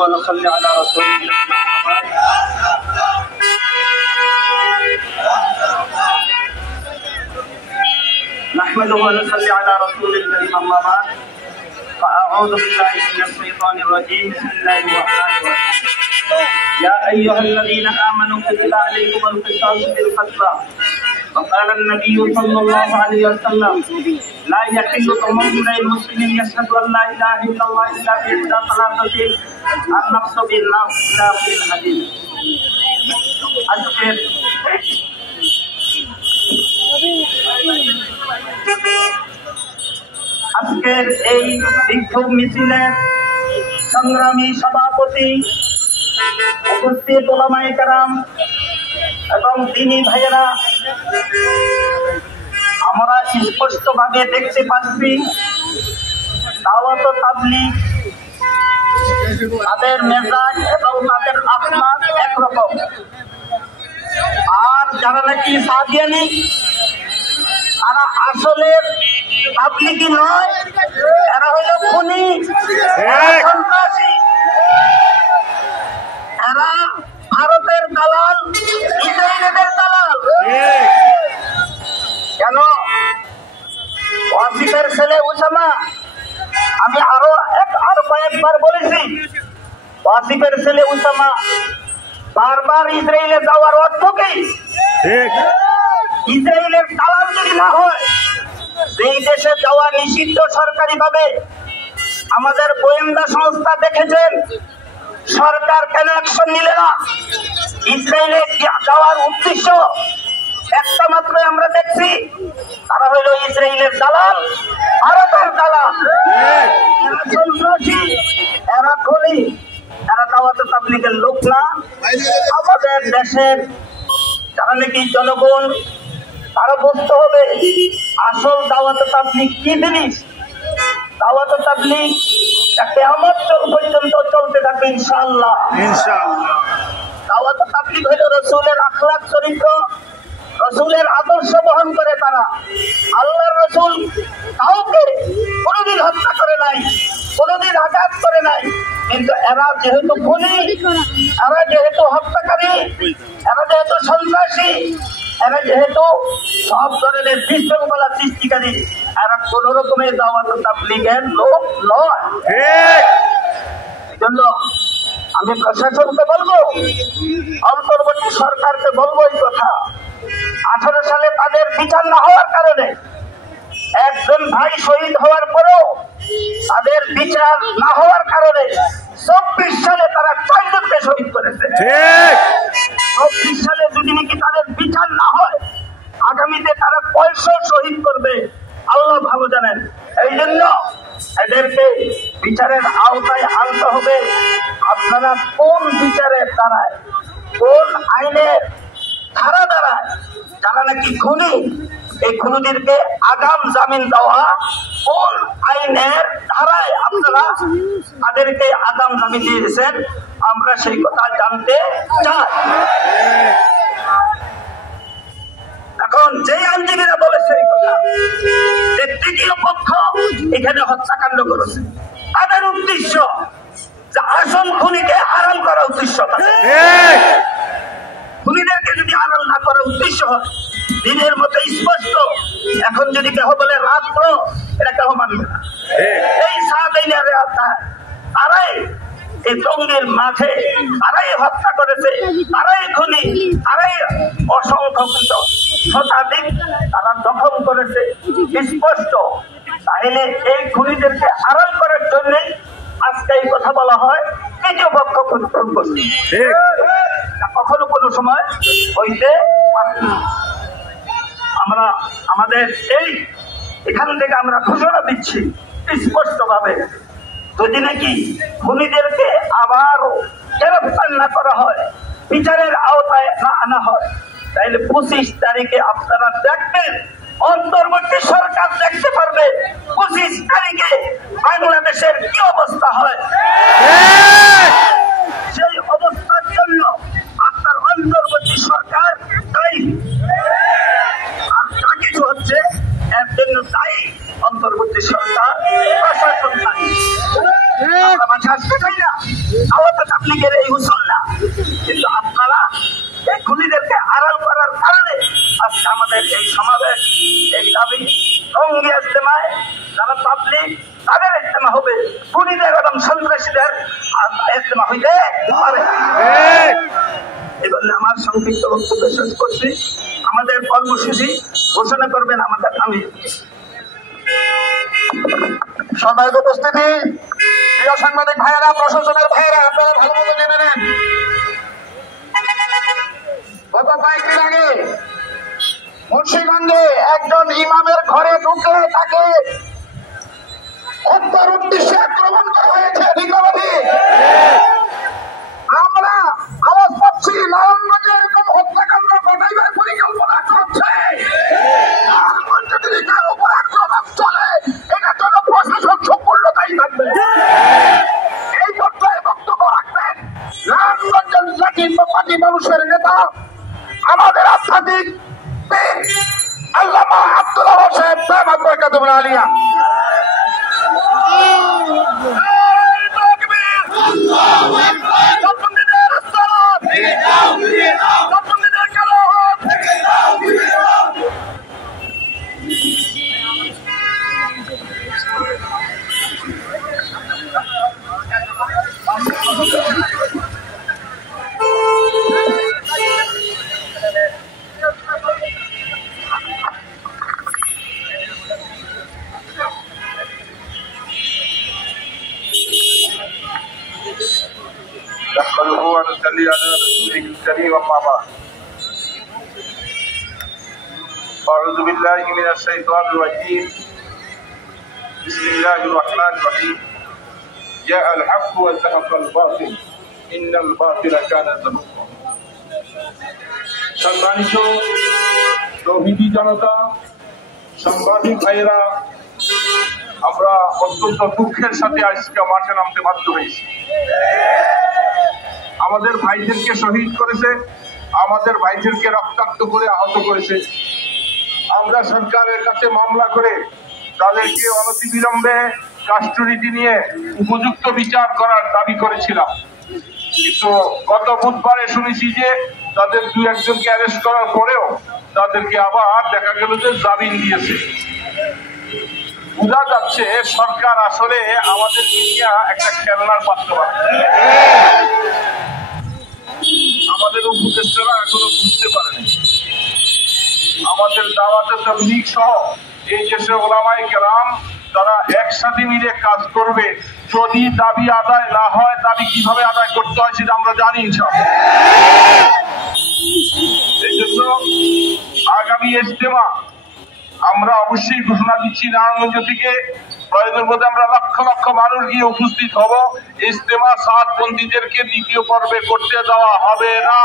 ونصلي على رسول الله نحمده ونصلي على رسول الله أما بعد فأعوذ بالله من الشيطان الرجيم بسم الله الرحمن الرحيم يا أيها الذين آمنوا كتب عليكم القصاص بالقتلى وقال النبي صلى الله عليه وسلم لا يحل دم امرئ مسلم يشهد أن لا إله إلا الله إلا بإحدى ثلاثة النفس بالنفس إلى آخر الحديث আজকের এই বিক্ষোভ মিছিলের সংগ্রামী সভাপতি উপস্থিত উলামায়ে কেরাম এবং দ্বীনী ভাইয়েরা, আমরা স্পষ্টভাবে দেখতে পাচ্ছি দাওয়াত ও তাবলীগ তাদের মেজাজ এবং তাদের আখলাক একরকম, আর যারা নাকি সাদিয়ানি তারা আসলে তাবলীগী নয়, এরা হলো খুনি, সন্ত্রাসী, এরা ভারতের দালাল, ইসরায়েলের দালাল। কেন ওয়াসিফের ছেলে উসামা, আমি আরো কয়েকবার বলেছি, ওয়াসিফের ছেলে উসামা বারবার ইসরায়েলে যাওয়ার অর্থ কি? ইসরায়েলের দালাল যদি না হয়, যেই দেশে যাওয়া নিষিদ্ধ সরকারিভাবে, আমাদের গোয়েন্দা সংস্থা দেখেছেন, সরকার কেন অ্যাকশন নিলে না? ইসরায়েলে যাওয়ার উদ্দেশ্য একটা মাত্র আমরা দেখছি, তারা হইল ইসরায়েলের দালাল, ভারতের দালাল, এরা সন্ত্রাসী, এরা খুনি, এরা দাওয়াত তাবলীগের লোক না। আমাদের দেশের যারা নাকি জনগণ, তারা বুঝতে হবে আসল দাওয়াত তাবলীগ কি জিনিস। দাওয়াত তাবলীগ কিয়ামত পর্যন্ত চলতে থাকবে ইনশাআল্লাহ। দাওয়াত তাবলীগ হলো রাসূলের আখলাক চরিত্র, রাসূলের আদর্শ বহন করে তারা। আল্লাহর রাসূল কাউকে কোনোদিন হত্যা করে নাই, কোনোদিন আঘাত করে নাই, কিন্তু এরা যেহেতু খুনি, এরা যেহেতু হত্যাকারী, এরা যেহেতু সন্ত্রাসী, এরা যেহেতু সব ধরনের বিশৃঙ্খলা সৃষ্টিকারী, এরা কোন রকমের দাওয়াত তাবলীগের লোক নয়। এই জন্য আমি প্রশাসনকে বলবো, অন্তর্বর্তী সরকারকে বলবো এই কথা, 18 সালে তাদের বিচার না হওয়ার কারণে, একজন ভাই শহীদ হওয়ার পরেও তাদের বিচার না হওয়ার কারণে 24 সালে তারা 4 জনকে শহীদ করেছে। 24 সালে যদি নাকি তাদের বিচার না হয়, আগামীতে তারা 500 শহীদ করবে, আল্লাহ ভালো জানেন। এই জন্য এদেরকে বিচারের আওতায় আনতে হবে। আপনারা কোন বিচারের দ্বারায়, কোন আইনের ধারা দ্বারায় যারা নাকি খুনি, এই খুনিদেরকে আগাম জামিন দেওয়া, কোন আইনের ধারায় আপনারা তাদেরকে আগাম জামিন দিয়েছেন, আমরা সেই কথা জানতে চাই। এখন যে আইনজীবীরা বলেছে এই কথা, যে তৃতীয় পক্ষ এখানে হত্যাকাণ্ড করেছে, তাদের উদ্দেশ্য যে আসল খুনিকে আড়াল করা উদ্দেশ্য। খুনিদেরকে যদি আড়াল না করার উদ্দেশ্য হয়, দিনের মতো স্পষ্ট, এখন যদি কেহ বলে রাত্র, এটা কেহ মানবে না। এই সাহাবায়ে তারাই এই জঙ্গির মাঝে, তারাই হত্যা করেছে, তারাই খুনি, তারাই অসংখ্য শতাধিক তারা দখল করেছে, স্পষ্ট। তাহলে এই খুনিদেরকে আড়াল করার জন্য আজকে এই কথা বলা হয়, তৃতীয় পক্ষ খুন করছে, কখনো কোনো সময় হইতে পারে না। আমরা আমাদের এখান থেকে আমরা ঘোষণা দিচ্ছি স্পষ্টভাবে, যদি নাকি খুনিদেরকে আবারও গ্রেফতার না করা হয়, বিচারের আওতায় না আনা হয়, তাহলে 25 তারিখে আপনারা দেখবেন, অন্তর্বর্তী সরকার দেখতে পারবে 25 তারিখে বাংলাদেশের কি অবস্থা হয়। সেই অবস্থার জন্য আপনার অন্তর্বর্তী সরকার দায়ী, আর যা কিছু হচ্ছে এর জন্য দায়ী অন্তর্বর্তী সরকার, প্রশাসন দায়ী। আমরা মাঝে আসতে চাই না। দাবি টঙ্গী ইজতেমায় যারা পাবলিক তাদের ইজতেমা হবে, খুনিদের এবং সন্ত্রাসীদের ইজতেমা হইতে পারে। এই জন্য আমার সংক্ষিপ্ত বক্তব্য শেষ করছি। আমাদের কর্মসূচি ঘোষণা করবেন আমাদের আমির। সম্মানিত উপস্থিতি, প্রিয় সাংবাদিক ভাইয়েরা, প্রশাসনের ভাইয়েরা, আপনারা ভালো মতো জেনে নেন, গত কয়েকদিন আগে মুন্সিগঞ্জে একজন ইমামের ঘরে ঢুকে তাকে হত্যার উদ্দেশ্যে আক্রমণ করা হয়েছে। আমরা আওয়াজ পাচ্ছি নারায়ণগঞ্জে এরকম হত্যাকাণ্ড ঘটাইবার পরিকল্পনা চলছে। নারায়ণগঞ্জে যদি কার উপর আক্রমণ চলে, এটা জন্য প্রশাসন সম্পূর্ণ দায়ী থাকবে। এই পর্যায়ে বক্তব্য রাখবেন নারায়ণগঞ্জের জাতীয়তাবাদী মানুষের নেতা, আমাদের আধ্যাত্মিক আল্লামা আব্দুল্লাহ সাহেব দামাত বরকাতুহুল আলিয়া। أعوذ بالله من الشيطان الرجيم. بسم الله الرحمن الرحيم. جاء الحق وزهق الباطل إن الباطل كان زهوقا. সম্মানিত তৌহিদি জনতা, সাংবাদিক ভাইয়েরা, আমরা অত্যন্ত দুঃখের সাথে আজকে মাঠে নামতে বাধ্য হয়েছি। আমাদের ভাইদেরকে শহীদ করেছে, আমাদের ভাইদেরকে রক্তাক্ত করে আহত করেছে। আমরা সরকারের কাছে মামলা করে তাদেরকে অনতিবিলম্বে কাস্টডিতে নিয়ে উপযুক্ত বিচার করার দাবি করেছিলাম, কিন্তু গত বুধবারে শুনেছি যে তাদের দু একজনকে অ্যারেস্ট করার পরেও তাদেরকে আবার দেখা গেল যে জামিন দিয়েছে। বোঝা যাচ্ছে সরকার আসলে আমাদেরকে নিয়ে একটা খেলনার পাত্র বানাচ্ছে। আমাদের উপদেষ্টারা এখনো বুঝতে পারেনি আমাদের দাওয়াতে তাবলীগ সহ এই দেশের উলামায়ে কেরাম তারা একসাথে মিলে কাজ করবে। যদি দাবি আদায় না হয়, দাবি কিভাবে আদায় করতে হয় সেটা আমরা জানি ইনশাআল্লাহ। এই জন্য আগামী ইজতেমা আমরা অবশ্যই ঘোষণা দিচ্ছি, নারায়ণগঞ্জ থেকে প্রয়োজন বোধে আমরা লক্ষ লক্ষ মানুষ গিয়ে উপস্থিত হব। ইজতেমা সাতপন্থীদেরকে দ্বিতীয় পর্বে করতে দেওয়া হবে না।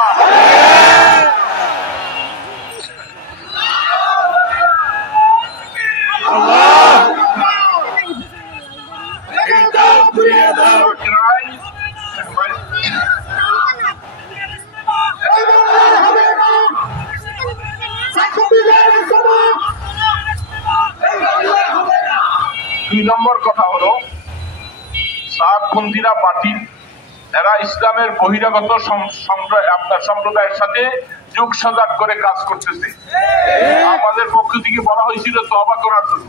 দুই নম্বর কথা হলো, সাতপন্থীরা বাতিল, এরা ইসলামের বহিরাগত আপনার সম্প্রদায়ের সাথে যোগ সাজাত করে কাজ করতেছে। আমাদের পক্ষ থেকে বলা হয়েছিল তওবা করার জন্য,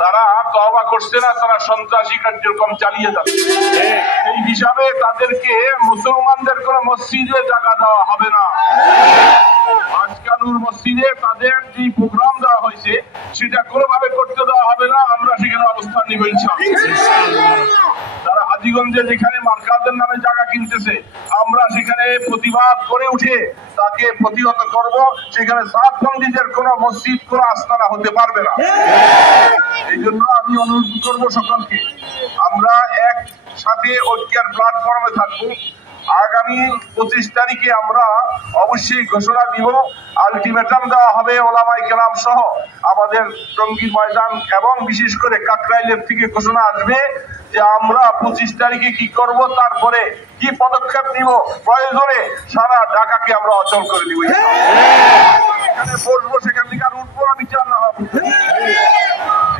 তারা তওবা করছে না, তারা সন্ত্রাসী কার্যক্রম চালিয়ে যাচ্ছে। এই হিসাবে তাদেরকে মুসলমানদের কোন মসজিদে জায়গা দেওয়া হবে না। আজকালুর মসজিদে তাদের যে প্রোগ্রাম দেওয়া হয়েছে সেটা কোনোভাবে করতে দেওয়া হবে না। আমরা সেখানে অবস্থান নিব ইনশাআল্লাহ। তারা হাজীগঞ্জে যেখানে মার্কাজের নামে জায়গা কিনতেছে, আমরা সেখানে প্রতিবাদ করে উঠে তাকে প্রতিহত করব। সেখানে সাতপন্থীদের কোন মসজিদ, কোন আস্তানা হতে পারবে না। এই জন্য আমি অনুরোধ করবো সকলকে, আমরা একসাথে ঐক্যের প্ল্যাটফর্মে থাকবো। আগামী 25 তারিখে আমরা অবশ্যই ঘোষণা দিব, আলটিমেটাম দেওয়া হবে ওলামায়ে কেরাম সহ আমাদের টঙ্গীর ময়দান এবং বিশেষ করে কাকরাইলের থেকে ঘোষণা আসবে যে আমরা 25 তারিখে কি করব, তারপরে কি পদক্ষেপ নিব। প্রয়োজনে সারা ঢাকাকে আমরা অচল করে দিব। এখানে বসবো, সেখান থেকে আর উঠবো না, বিচার না হবে।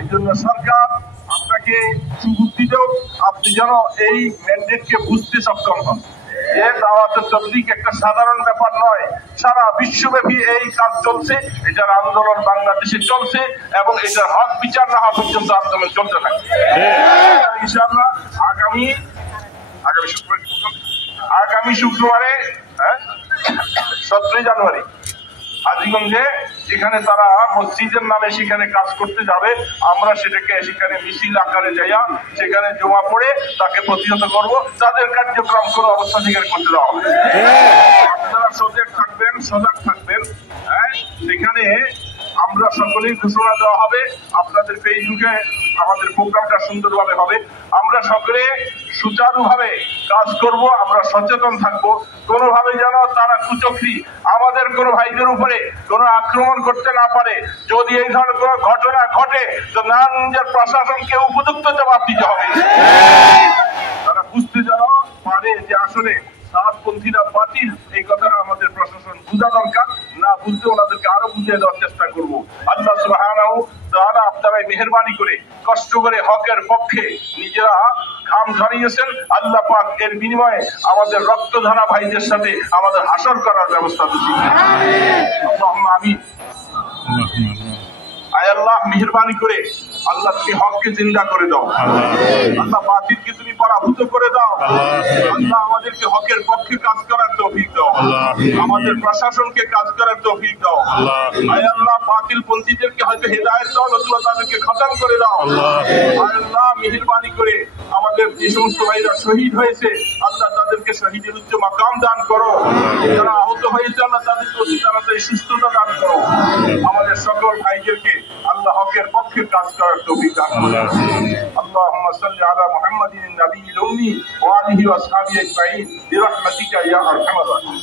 এই জন্য সরকার আপনাকে সুবুদ্ধি দেব, আপনি যেন এই ম্যান্ডেটকে বুঝতে সক্ষম হন। যে দাওয়াতে তাবলীগ একটা সাধারণ ব্যাপার নয়, সারা বিশ্বব্যাপী এই কাজ চলছে, এটার আন্দোলন বাংলাদেশে চলছে এবং এটার হক বিচার না হওয়া পর্যন্ত আন্দোলন চলতে থাকে। ইনশাআল্লাহ আগামী শুক্রবারে 17 জানুয়ারি হাজীগঞ্জে যেখানে তারা মসজিদের নামে সেখানে কাজ করতে যাবে, আমরা সেটাকে সেখানে মিছিল আকারে যাইয়া সেখানে জমা পড়ে তাকে প্রতিহত করব। তাদের কার্যক্রম কোনো অবস্থা সেখানে করতে দেওয়া হবে। আপনারা সজাগ থাকবেন। সেখানে আমরা সকলেই ঘোষণা দেওয়া হবে, আপনাদের ফেসবুকে আমাদের প্রোগ্রামটা সুন্দরভাবে হবে। আমরা সকলে সুচারুভাবে কাজ করব, আমরা সচেতন থাকবো। কোনোভাবে যেন তারা কুচক্রী আমাদের কোনো ভাইদের উপরে কোনো আক্রমণ করতে না পারে। যদি এই ধরনের কোনো ঘটনা ঘটে তো নারায়ণগঞ্জের প্রশাসনকে উপযুক্ত জবাব দিতে হবে। তারা বুঝতে যেন পারে যে আসলে সাতপন্থীরা বাতিল, এই কথাটা আমাদের প্রশাসন বুঝা দরকার। না বুঝতে ওনাদেরকে আরো বুঝিয়ে দেওয়ার চেষ্টা করব। আল্লাহ সুবহানাহু তাআলা আপনারাই মেহেরবানি করে কষ্ট করে হকের পক্ষে নিজেরা ঘাম ঝরিয়েছেন। আল্লাহ পাক এর বিনিময়ে আমাদের রক্তধারা ভাইদের সাথে আমাদের হাসর করার ব্যবস্থা দিচ্ছেন। আল্লাহুম্মা আমিন। আয় আল্লাহ মেহেরবানি করে আল্লাহ তুমি হককে জিন্দা করে দাও, আল্লাহ বাতিলকে তুমি পরাভূত করে দাও, আল্লাহ আমাদেরকে হকের পক্ষে কাজ করার তৌফিক দাও, আমাদের প্রশাসনকে কাজ করার তৌফিক দাও। আয় আল্লাহ বাতিল পন্থীদেরকে হয়তো হেদায়েত দাও, নতুবা তাদেরকে খতম করে দাও। আয় আল্লাহ মেহেরবানি করে আমাদের যে সমস্ত ভাইরা শহীদ হয়েছে আল্লাহ তাদেরকে শহীদের উচ্চ মাকাম দান করো। যারা আহত হয়েছে আল্লাহ তাদেরকে অতি তাড়াতাড়ি সুস্থতা দান করো। আমাদের সকল ভাইদেরকে আল্লাহ হকের পক্ষে কাজ করার তৌফিক দান করো। আল্লাহুম্মা সাল্লি আলা মুহাম্মাদিন নবিয়্যিল উম্মি ওয়া আলিহি ওয়া আসহাবিহি আজমাইন বিরহমাতিকা ইয়া আরহামার রাহিমিন।